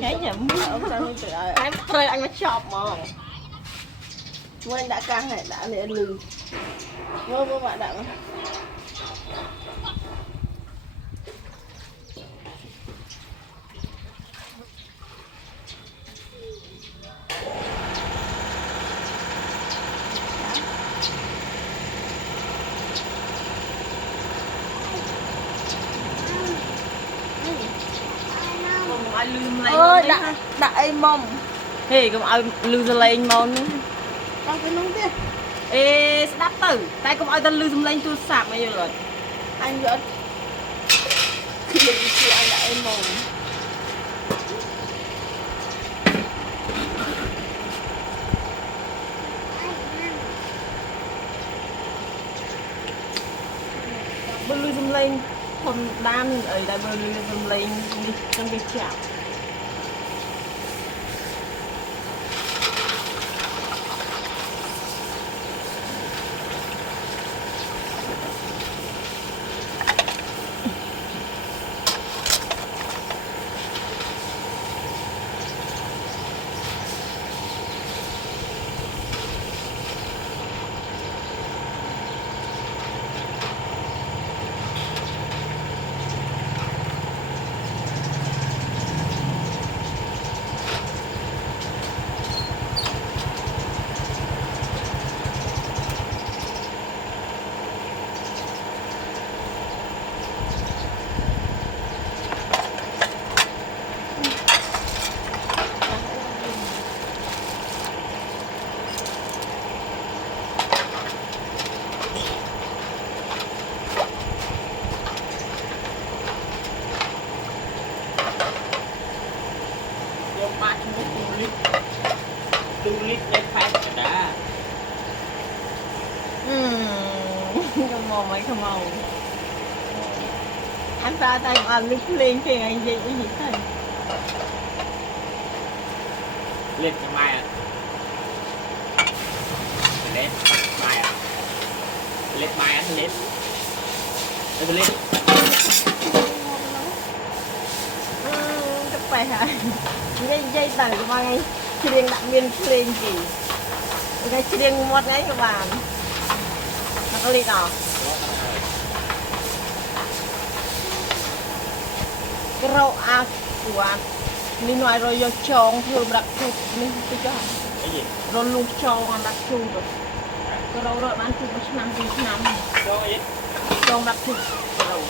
cái nhầm ông sao mình em chơi anh nó chọc mà anh đã ca hay đã để lư vô bạn đã ai lư lên ơi đại mông thì cũng ai lư lên mông con cái nông kia ê đáp tử tay cũng ai ta lư lên tôi sạp bây giờ rồi anh vẫn khi được chị anh đại mông bên lư lên không đan ở đây bên lư lên trong cái chảo tulis lepas dah. Không màu mấy không màu. Anh ra tay làm nước lên kìa anh gì cái gì thế? Lên cho mai à? Lên mai à? Lên mai anh lên. Lên. Cái bài hả? Dây tờ của ba ngay. Chiên đặc biên lên gì cái chiên một đấy các bạn nó có ly đỏ cái rau ác của anh đi ngoài rồi vô tròn thường đặc chụp đi tôi cho cái gì rồi luôn tròn đặc chụp rồi cái rau rồi bán chụp một năm tròn đặc chụp rau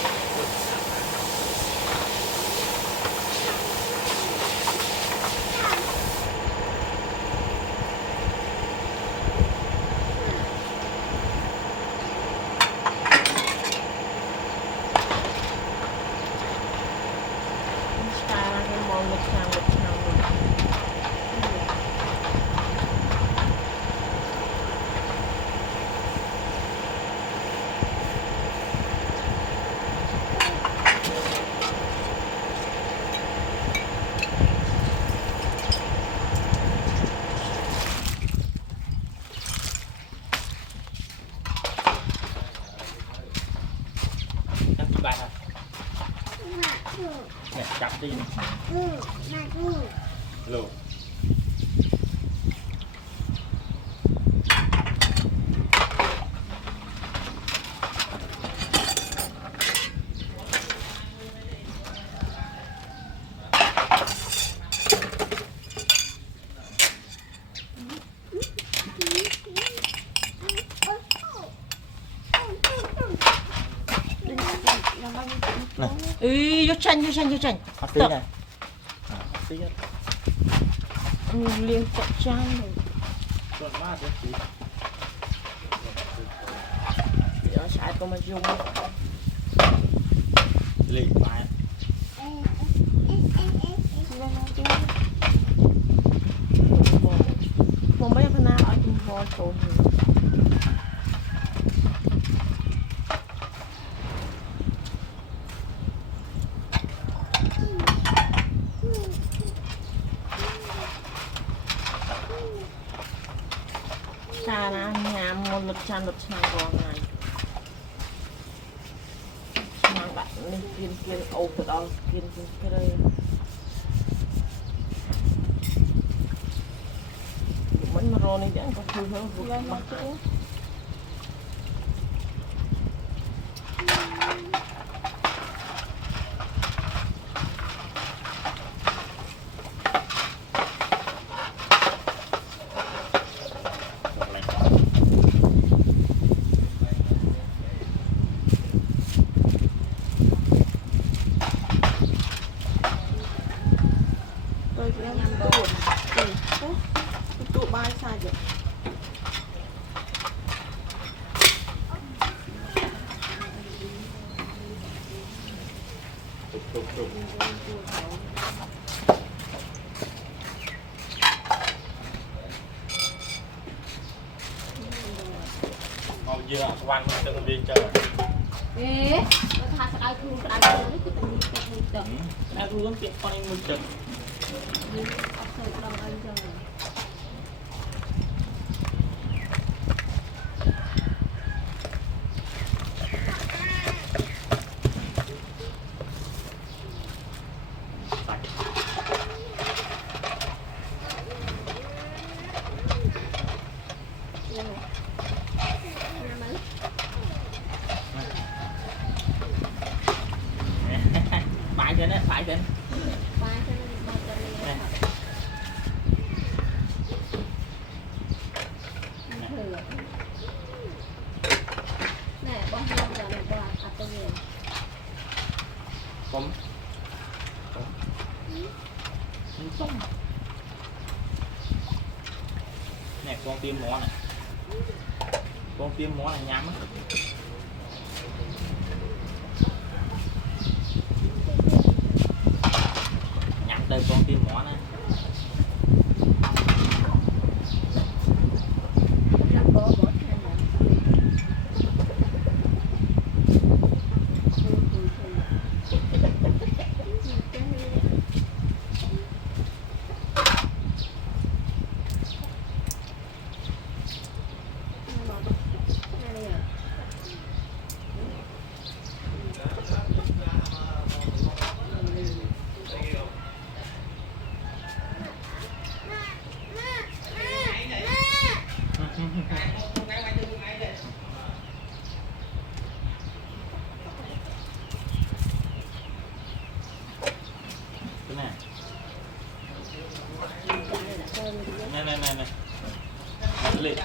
chặt đi luôn vô chanh hot tí này tí liên tục chanh rồi giờ xài con mà dùng liền phải một mấy con nào ở trong vô tồn cha na nhà một lượt chăn vào ngày mang bạn lên kiên ôm từ đó kiên cái đây màu này chẳng có thương hơn vừa màu chỗ tụ ba sai vậy mau dưa quan từng viên chơi ê nó thà sao ai cái ai luôn cái từng đã luôn tiệm con anh một chừng phải trên đấy phải trên nè bông bông rồi nè bông à tôi về không nè con tim món này con tim món này nhắm á nhắm tới con tim món này cái này này lên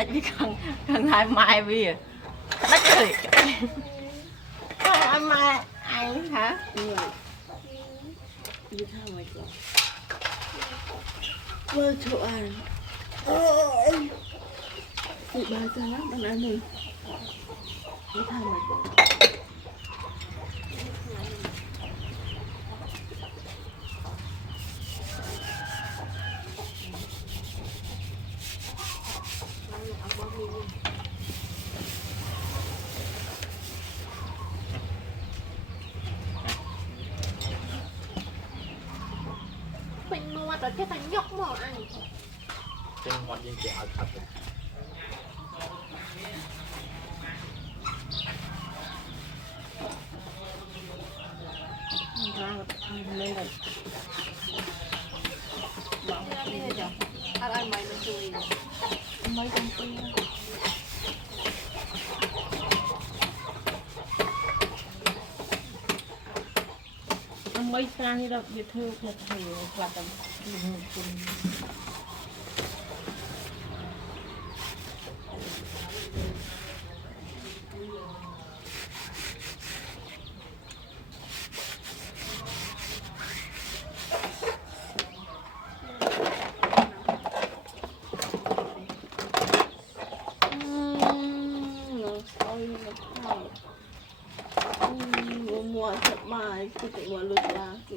đạch với khăn hai mai vì đạch rồi hai mai anh hả đi thang mày con vơ chỗ ăn ôi bị bà ra lắm bạn ăn mình đi thang mày con mình mua rồi cái thằng nhóc mỏ ăn trên ngọn yên trẻ ở thật lên rồi ăn mày nó chui mấy công ty mấy trang như là biệt thự thật thì là tầm mua thật bài cứ phải mua lụt ra thì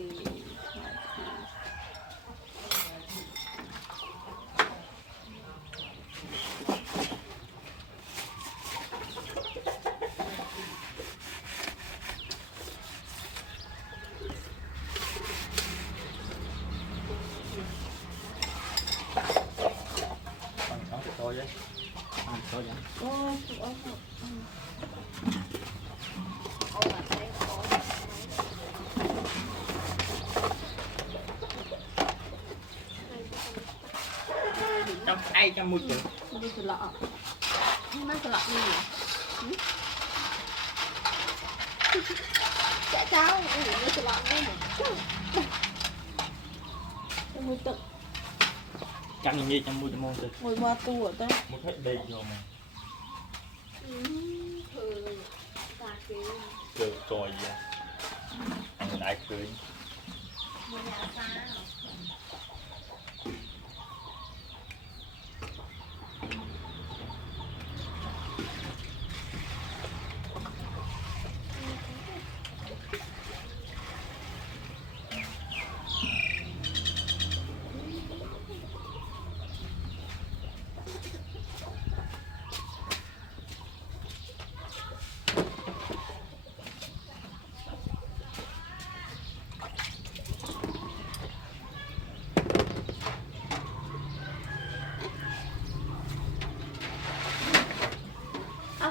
thôi đấy thôi vậy ôi trong ai trong môi trường đi từ lọ nhưng mà từ lọ đi nhỉ chả cháu đi từ lọ đi trong môi tự trong như trong môi trường ngồi qua tu ở đây một hết đây rồi mà cười coi vậy anh đại cười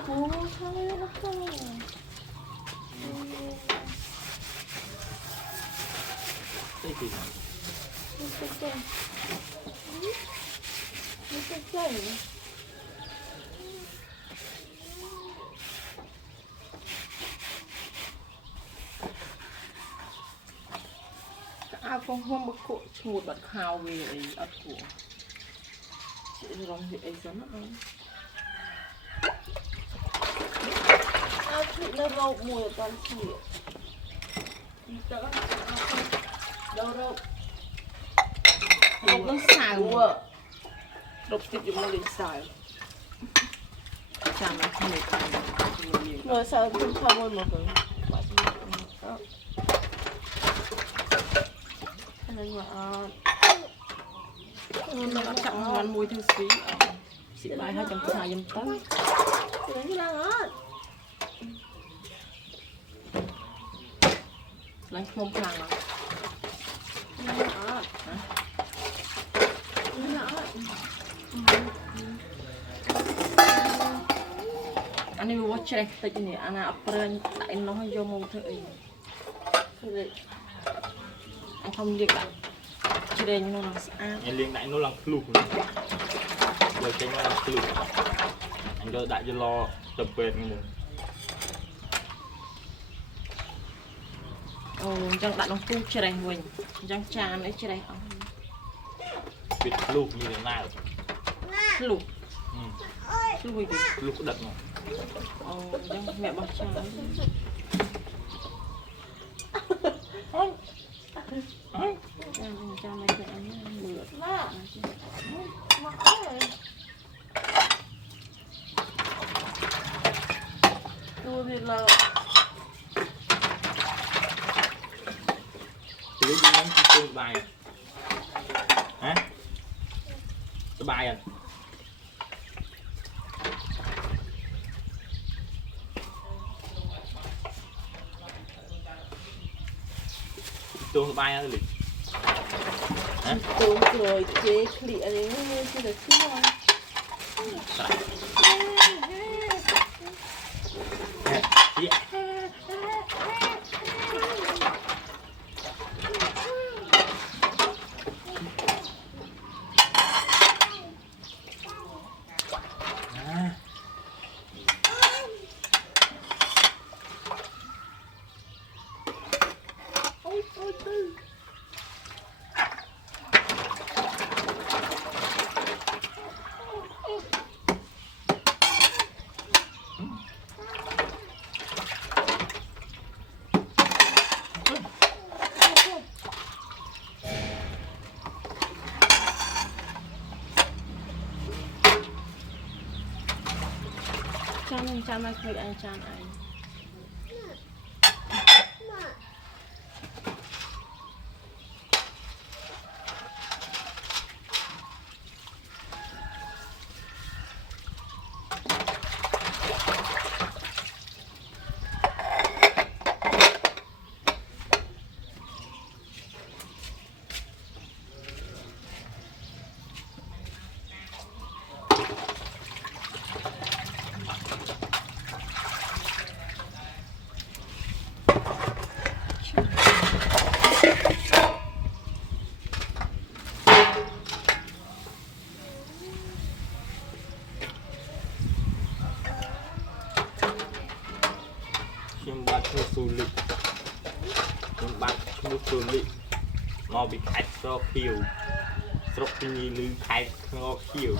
Ủa thôi nó không cái gì cái không không một cụ một bật khao về ấy ấp của chị rong thì ấy giống lắm chị nó râu mùi toàn chị đâu đâu rộp nó xào rộp tiếp dùng nó lên xào chả mà không được rồi sao không sao mùi một cái nên mà nó chậm ngon mùi thư xí chị bài 200 xài dùm tới chị đánh ra hết lấy không càng mà anh ấy mua chè tịch này anh ấy apren tại nó vô mồm thôi anh không liệt lại chỉ để nó là sao anh liên đại nó làm flu rồi cái nó làm flu anh cho đại cho lo tập về mình chẳng bạn nó tu chè này mình chẳng trà nữa chè này không biết flu như thế nào flu Lùi kìa. Lúc đật mà. Chẳng mẹ bọc cháo. Cho mày cái ăn lượt. Tôi thì là Thì lúc đi nắng tôi bài à? Hả? Cái bài à? Tôi bài á liền. Hả? tôi rồi chế lịa đấy chưa được chưa Cha mày khơi ăn chan anh. Nhưng bạn chưa xù lịch. Nhưng bạn chưa xù lịch. Ngò bị khát cho khiêu. Sốc đi lưu khát ngò khiêu.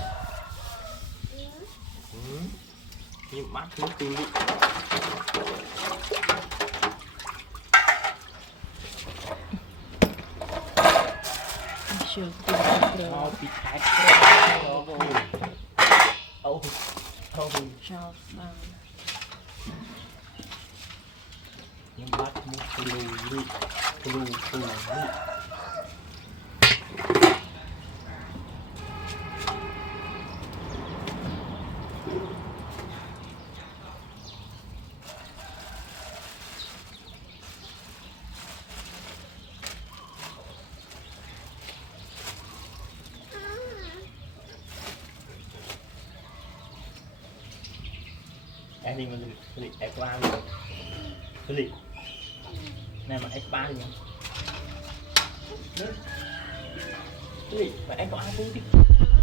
Nhưng bạn chưa xù lịch. Ngò bị khát cho khiêu. Oh, Chào sao. nhưng bắt một lù lì. Em đi mà lì em qua luôn. Lì này mà X3 đi nhá. Lì mà em có ai vui đi.